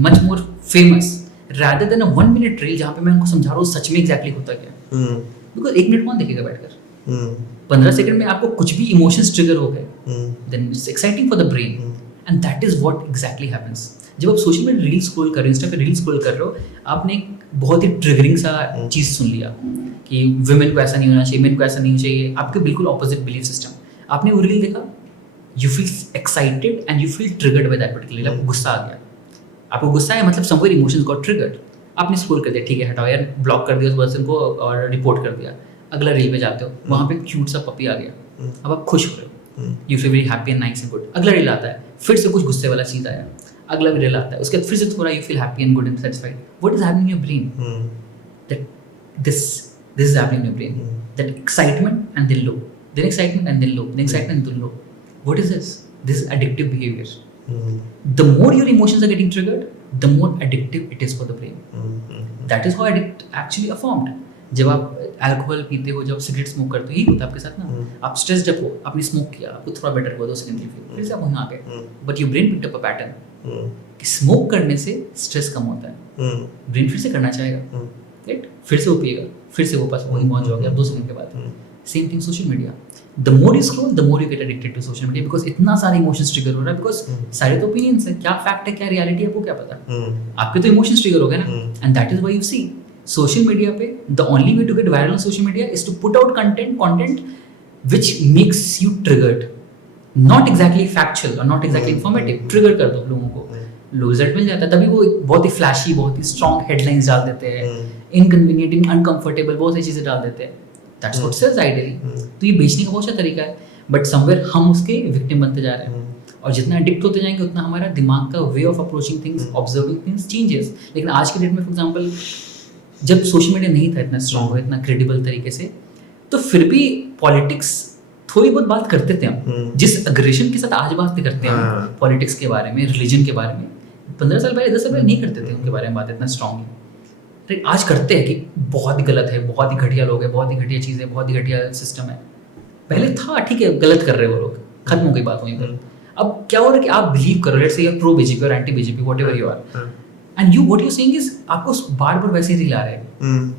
much more famous rather than a 1 minute reel जहाँ पे मैं उनको समझा रहा हूँ सच में एग्जैक्टली होता क्या है। बिकॉज 1 मिनट कौन देखेगा बैठकर? 15 सेकंड में आपको कुछ भी इमोशंस ट्रिगर हो गए, then it's exciting for the brain and that is what exactly happens. जब आप सोशल मीडिया रील स्क्रॉल कर रहे हो, इंस्टा पे रील स्क्रॉल कर रहे हो, आपने एक बहुत ही ट्रिगरिंग सा चीज़ सुन लिया कि वुमेन को ऐसा नहीं होना चाहिए, मेन को ऐसा नहीं होना चाहिए, आपके बिल्कुल ऑपोजिट बिलीफ सिस्टम। आपने वो रील देखा, you feel excited and you feel triggered by that particular, आपको गुस्सा आ गया। आपको गुस्सा है मतलब समवेयर इमोशंस गॉट ट्रिगर्ड, आपने स्क्रॉल कर दिया, ठीक है हटाओ यार, ब्लॉक कर दिया उस पर्सन को और रिपोर्ट कर दिया। अगला रील पे जाते हो, वहाँ पे क्यूट सा पपी आ गया, अब आप खुश हो रहे हो, you feel very happy and nice and good. अगला रील आता है, फिर से कुछ गुस्से वाला चीज़ आया, अगला रील आता है, उसके बाद फिर से थोड़ा you feel happy and good and satisfied. What is happening in your brain? That this is happening in your brain, that excitement and then low, then excitement and then low, then excitement and then low. What is this? This is addictive behavior. The more your emotions are getting triggered, the more addictive it is for the brain. That is how addict actually are formed. जब आप alcohol पीते हो, जब cigarette smoke करते हो, यही होता है आपके साथ ना। आप स्ट्रेस जब हो, आपने स्मोक किया, आपको थोड़ा बेटर हुआ 2 सेकंड के लिए, फिर से आप वहाँ आ गए, but your brain picked up a pattern कि स्मोक करने से स्ट्रेस कम होता है, ब्रेन फिर से करना चाहेगा, राइट? फिर से वो पिएगा, फिर से वो पास वही पहुँच जाओगे आप 2 सेकंड के बाद। Same thing social media, the more you scroll the more you get addicted to social media because इतना सारे इमोशंस ट्रिगर हो रहा है, बिकॉज सारे तो ओपिनियंस है, क्या फैक्ट है क्या रियलिटी है आपको क्या पता, आपके तो इमोशंस ट्रिगर हो गए ना, and that is why you see social media पे the only way to get viral on social media is to put out content which makes you triggered, not exactly factual और not exactly informative. Trigger कर दो लोगों को, result मिल जाता है, तभी वो बहुत ही फ्लैशी, बहुत ही स्ट्रॉन्ग हेडलाइंस डाल देते हैं, इनकन्वीनियंट, अनकंफर्टेबल, बहुत सारी चीज़ें डाल देते हैं. That's what sells ideally. तो ये बेचने का बहुत अच्छा तरीका है, बट समवेयर हम उसके विक्टिम बनते जा रहे हैं. और जितना एडिक्ट होते जाएंगे उतना हमारा दिमाग का way of approaching things, observing things changes. लेकिन आज के डेट में फॉर एग्जांपल जब सोशल मीडिया नहीं था इतना स्ट्रॉन्ग, इतना क्रेडिबल तरीके से, तो फिर भी पॉलिटिक्स थोड़ी बहुत बात करते थे हम. जिस अग्रेशन के साथ आज बात करते हैं हम पॉलिटिक्स के बारे में, रिलीजन के बारे में, 15 साल पहले 10 साल पहले नहीं करते थे उनके बारे में बात इतना स्ट्रॉन्गली. राइट, आज करते हैं कि बहुत ही गलत है, बहुत ही घटिया लोग हैं, बहुत ही घटिया चीज़ है, बहुत ही घटिया सिस्टम है. पहले था ठीक है, गलत कर रहे हो लोग, खत्म हो गई बात वहीं पर. अब क्या हो रहा है कि आप बिलीव करो, let's say you are pro BJP और anti BJP, whatever you are, and you what you saying is आपको बार बार वैसे ही रील आ रहे हैं.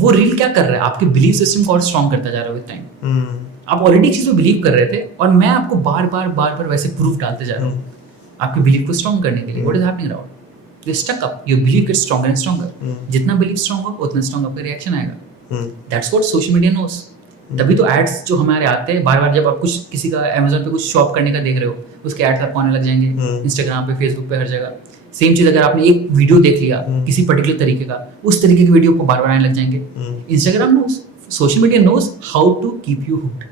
वो रील क्या कर रहा है, आपके बिलीफ सिस्टम को और स्ट्रॉन्ग करता जा रहा है विद टाइम. आप ऑलरेडी चीज़ में बिलीव कर रहे थे और मैं आपको बार बार वैसे प्रूफ डालते जा रहा हूँ आपके बिलीफ को स्ट्रॉन्ग करने के लिए. What is happening around, you stuck up, your belief gets stronger and stronger. जितना बिलीफ स्ट्रॉन्ग होगा उतना स्ट्रॉन्ग आपका रिएक्शन आएगा. That's what social media knows. तभी तो एड्स जो हमारे आते हैं बार बार, जब आप कुछ किसी का अमेजोन पे कुछ शॉप करने का देख रहे हो, उसके एड्स आपको आने लग जाएंगे इंस्टाग्राम पे, फेसबुक पे, हर जगह. सेम चीज़ अगर आपने एक वीडियो देख लिया किसी पर्टिकुलर तरीके का, उस तरीके की वीडियो को बार बार आने लग जाएंगे. Instagram knows, social media knows how to keep you hooked.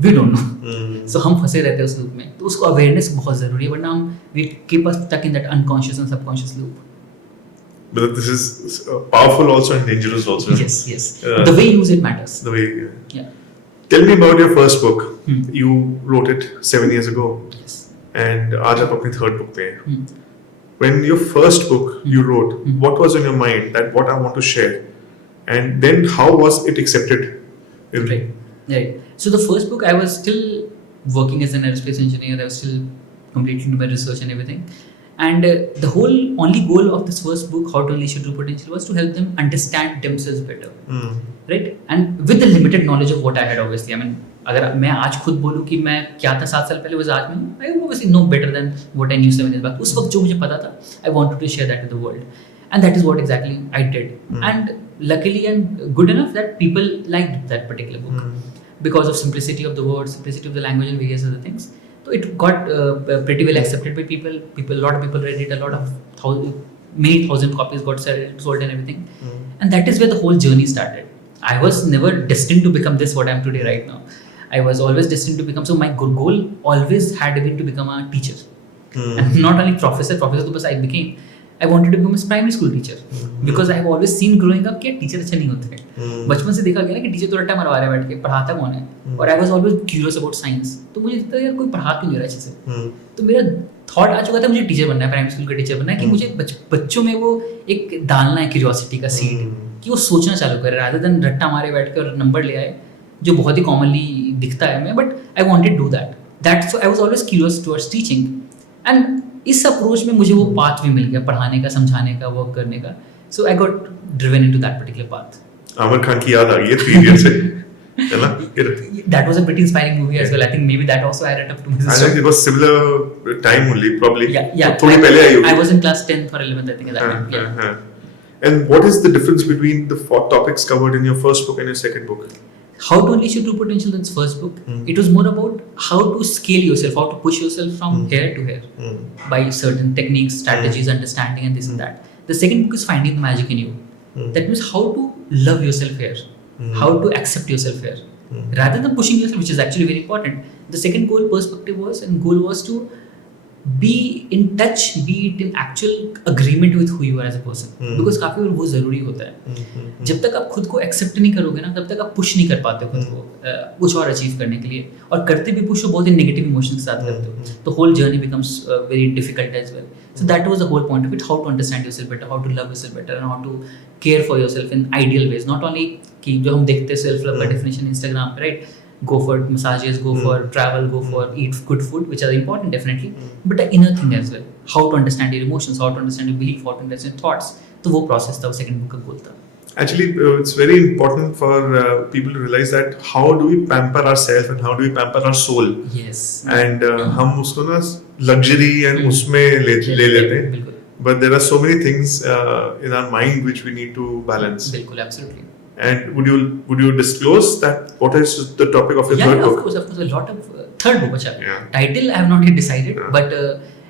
We don't know. So हम फंसे रहते हैं उस लूप में. तो उसको अवेयरनेस बहुत जरूरी है, वरना हम we keep us stuck in that unconscious and subconscious loop. But this is powerful also and dangerous also. Yes. The way you use it matters. The way, Yeah. Tell me about your first book. You wrote it 7 years ago. Yes. And आज आप अपनी third book पे हैं. Hmm. When your first book you wrote, what was in your mind that what I want to share? And then how was it accepted? Right. So the first book, I was still working as an aerospace engineer. I was still completely into my research and everything. And the whole only goal of this first book, How to Unleash Your True Potential, was to help them understand themselves better. Right? And with the limited knowledge of what I had, obviously. I mean, अगर मैं आज खुद बोलूँ कि मैं क्या था 7 साल पहले, was आज मैं, I obviously know better than what I knew 7 years back. उस वक्त जो मुझे पता था, I wanted to share that with the world. And that is what exactly I did. And luckily and good enough that people liked that particular book. Because of simplicity of the words, simplicity of the language and various other things. So it got pretty well accepted by people. A lot of people read it. A lot of many thousand copies got sold and everything. And that is where the whole journey started. I was never destined to become this what I am today right now. I was always destined to become. So my goal always had been to become a teacher. And not only professor तो बस I became. I wanted to become a primary school teacher because I have always seen growing up कि teacher अच्छे नहीं होते हैं. बचपन से देखा गया ना कि टीचर तो रट्टा मरवा रहा है बैठ के, पढ़ाता कौन है. और I was always curious about science. तो मुझे लगता है यार कोई पढ़ा क्यों नहीं रहा अच्छे से. तो मेरा थॉट आ चुका था मुझे टीचर बनना है, प्राइमरी स्कूल का टीचर बनना है, कि मुझे बच्चों में वो एक डालना है क्यूरियोसिटी का सीड, कि वो सोचना चालू करे रादर देन रट्टा मारे बैठ कर नंबर ले आए, जो बहुत ही कॉमनली दिखता है हमें. But I wanted to do that. So I was always curious towards teaching. And इस अप्रोच में मुझे वो पाथ भी मिल गया, पढ़ाने का, समझाने का, वर्क करने का. So I got driven into that particular path. Aamir Khan की याद आ गई है 3 years से, है ना? That was a pretty inspiring movie as well. I think maybe that also added up to my I sister. think it was similar time only, probably. Yeah. थोड़ी पहले आई होगी. I was in class 10th or 11th, I think, at that time. Yeah. And what is the difference between the 4 topics covered in your first book and your second book? How to Unleash Your True Potential, that's first book. It was more about how to scale yourself, how to push yourself from here to here by certain techniques, strategies, understanding, and this and that. The second book is Finding the Magic in You. That means how to love yourself here, how to accept yourself here, rather than pushing yourself, which is actually very important. The second goal was to be in touch, be it in actual agreement with who you are as a person. Because काफी बार वो जरूरी होता है. जब तक आप खुद को एक्सेप्ट नहीं करोगे ना, तब तक आप पुश नहीं कर पाते खुद को कुछ और अचीव करने के लिए. और करते भी पुश हो बहुत ही नेगेटिव इमोशन के साथ करते हो, तो whole journey becomes very difficult as well. So that was the whole point of it, how to understand yourself better, how to love yourself better, and how to care for yourself in ideal ways. Not only कि जो हम देखते हैं self love का definition Instagram पे, right, go for massages, go for travel, go for eat good food, which are important definitely, but the inner thing as well, how to understand your emotions, how to understand your belief, how to understand your thoughts. तो वो process था, वो second book का goal था. Actually, it's very important for people to realize that how do we pamper ourselves and how do we pamper our soul. Yes. And हम उसको ना luxury and उसमें ले लेते हैं. बिल्कुल. But there are so many things in our mind which we need to balance. बिल्कुल, absolutely. And would you disclose that what is the topic of your third book? Of course, a lot of third book. Yeah. Title I have not yet decided, but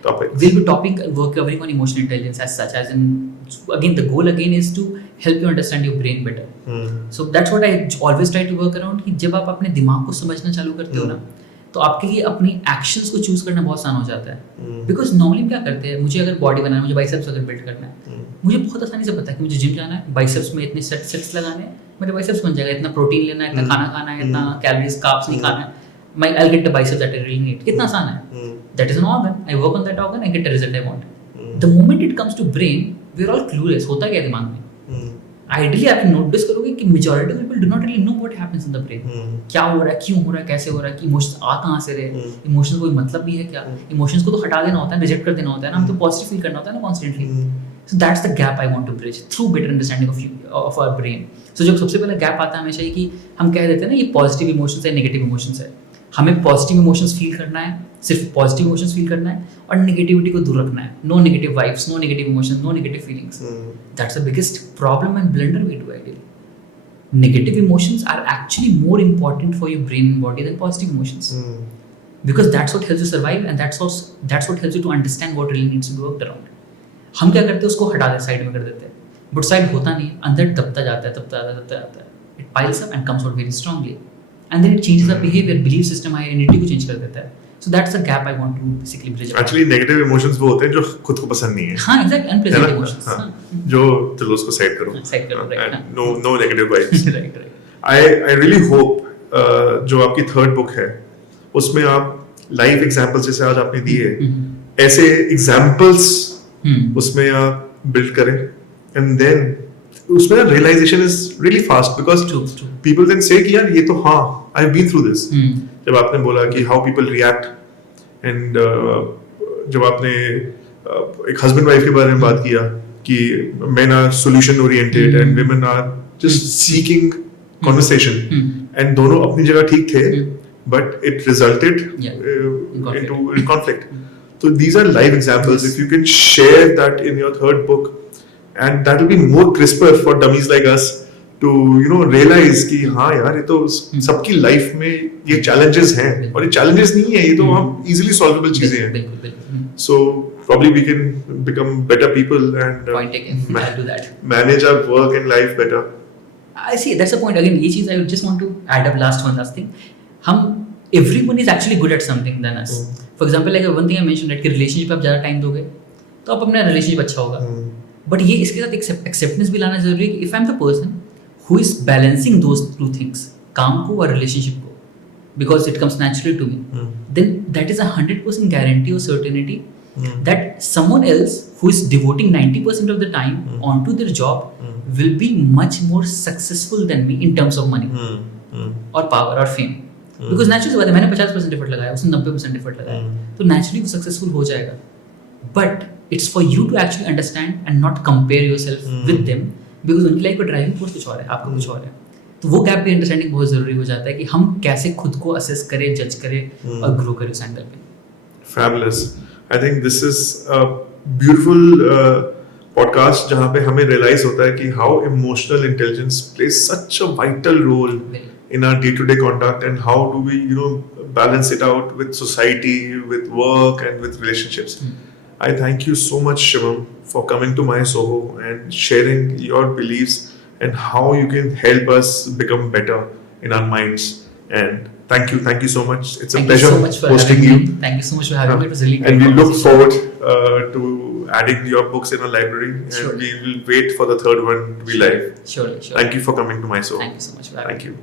topics. We'll be covering on emotional intelligence as such, as in, again, the goal again is to help you understand your brain better. So that's what I always try to work around, कि जब आप अपने दिमाग को समझना चालू करते हो ना, तो आपके लिए अपनी एक्शंस को चूज करना बहुत आसान हो जाता है. बिकॉज नॉर्मली क्या करते हैं, मुझे अगर बॉडी बनाना है, मुझे बाइसेप्स अगर बिल्ड करना है, मुझे बहुत आसानी से पता है कि मुझे जिम जाना है, बाइसेप्स में इतने सेट्स लगाने हैं, मेरे बाइसेप्स बन जाएगा, इतना प्रोटीन लेना है, इतना खाना खाना है, इतना कैलोरीज कार्ब्स नहीं खाना है, I'll get the biceps that I really need. कितना आसान है. That is an organ. I work on that organ, I get the result I want. The moment it comes to brain, we are all clueless. होता क्या है दिमाग में? Ideally, आप notice करोगे कि majority of people do not really know what happens in the brain. क्या हो रहा है, क्यों हो रहा है, कैसे हो रहा है, कि इमोशंस आ कहाँ से रहे, इमोशंस कोई मतलब भी है क्या? इमोशंस को तो हटा देना होता है, रिजेक्ट कर देना होता है ना, हमें तो पॉजिटिव फील करना होता है ना constantly. So that's the gap I want to bridge through better understanding of our brain. So जो सबसे पहला गैप आता है हमेशा ये कि हम कह देते हैं ना ये पॉजिटिव इमोशंस है, नेगेटिव इमोशंस है. हमें पॉजिटिव इमोशंस फील करना है, सिर्फ पॉजिटिव इमोशंस फील करना है, और नेगेटिविटी को दूर रखना है. No negative vibes, no negative emotions, no negative feelings. That's the biggest problem and blunder we do ideally. Negative emotions are actually more important for your brain and body than positive emotions. Because that's what helps you survive, and that's what helps you to understand what really needs to be worked around. हम क्या करते हैं, उसको हटा देते, side में कर देते हैं. बट साइड होता नहीं, अंदर दबता जाता है. It piles up and comes out very strongly. And then it changes our behavior, belief system, identity को change कर देता है. So that's the gap I want to basically bridge. Actually, negative emotions वो होते हैं जो खुद को पसंद नहीं है. हाँ, exactly, unpleasant emotions. जो चलो उसको साइड करो. Side करो, right. No negative vibes. Right. I really hope जो आपकी थर्ड बुक है उसमें आप लाइव एग्जांपल्स जैसे आज आपने दिए ऐसे एग्जांपल्स उसमें आप बिल्ड करें, एंड देन उसमें realisation is really fast because people then say कि यार ये तो हाँ I have been through this. जब आपने बोला कि हाउ पीपल रिएक्ट, एंड जब आपने एक हस्बैंड वाइफ के बारे में बात किया कि men are solution oriented and women are just seeking conversation, and दोनों अपनी जगह ठीक थे but it resulted into conflict. So these are live examples. If you can share that in your third book, and that will be more crisper for dummies like us to realize कि हाँ यार ये तो सबकी life में ये challenges हैं, और ये challenges नहीं है, ये तो हम easily solvable चीजें हैं. So probably we can become better people and Point taken. I'll do that. manage our work and life better. I see, that's the point. Again, ये चीज I just want to add up one last thing. Everyone is actually good at something than us. For example, like one thing I mentioned, that कि relationship आप ज़्यादा time दोगे तो आप अपना relationship अच्छा होगा. But ये इसके साथ एक acceptance भी लाना जरूरी है कि if I'm the person who is balancing those two things, काम को और relationship को, because it comes naturally to me, then that is 100% guarantee or certainty that someone else who is devoting 90% of the time onto their job will be much more successful than me in terms of money or power or fame. Because naturally बात है, मैंने 50% effort लगाया, उसने 90% effort लगाया, तो naturally वो successful हो जाएगा. But it's for you to actually understand and not compare yourself with them, because उनकी लाइफ का ड्राइविंग फोर्स कुछ और है, आपका कुछ और है. तो वो गैप भी अंडरस्टैंडिंग बहुत जरूरी हो जाता है कि हम कैसे खुद को असेस करें, जज करें और ग्रो करें उस एंगल पे. Fabulous. I think this is a beautiful podcast जहाँ पे हमें realize होता है कि how emotional intelligence plays such a vital role in our day-to-day conduct, and how do we balance it out with society, with work and with relationships. I thank you so much, Shivam, for coming to my Soho and sharing your beliefs and how you can help us become better in our minds. And thank you so much. It's a pleasure hosting you. Thank you so much for having me. It was really great. And we look forward to adding your books in our library, and we will wait for the third one to be live. Surely. Thank you for coming to my Soho. Thank you so much for having me. Thank you.